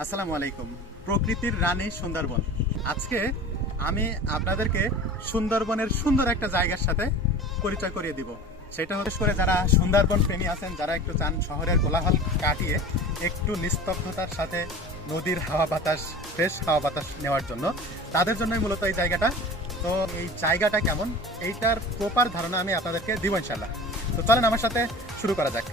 আসসালামু আলাইকুম। প্রকৃতির রানী সুন্দরবন। আজকে আমি আপনাদেরকে সুন্দরবনের সুন্দর একটা জায়গার সাথে পরিচয় করিয়ে দিব। সেটা হচ্ছে করে যারা সুন্দরবন প্রেমী আছেন, যারা একটু চান শহরের কোলাহল কাটিয়ে একটু নিস্তব্ধতার সাথে নদীর হাওয়া বাতাস, ফ্রেশ হাওয়া বাতাস নেওয়ার জন্য, তাদের জন্যই মূলত এই জায়গাটা। তো এই জায়গাটা কেমন, এইটার প্রপার ধারণা আমি আপনাদেরকে দিব ইনশাল্লাহ। তো চলেন আমার সাথে শুরু করা যাক।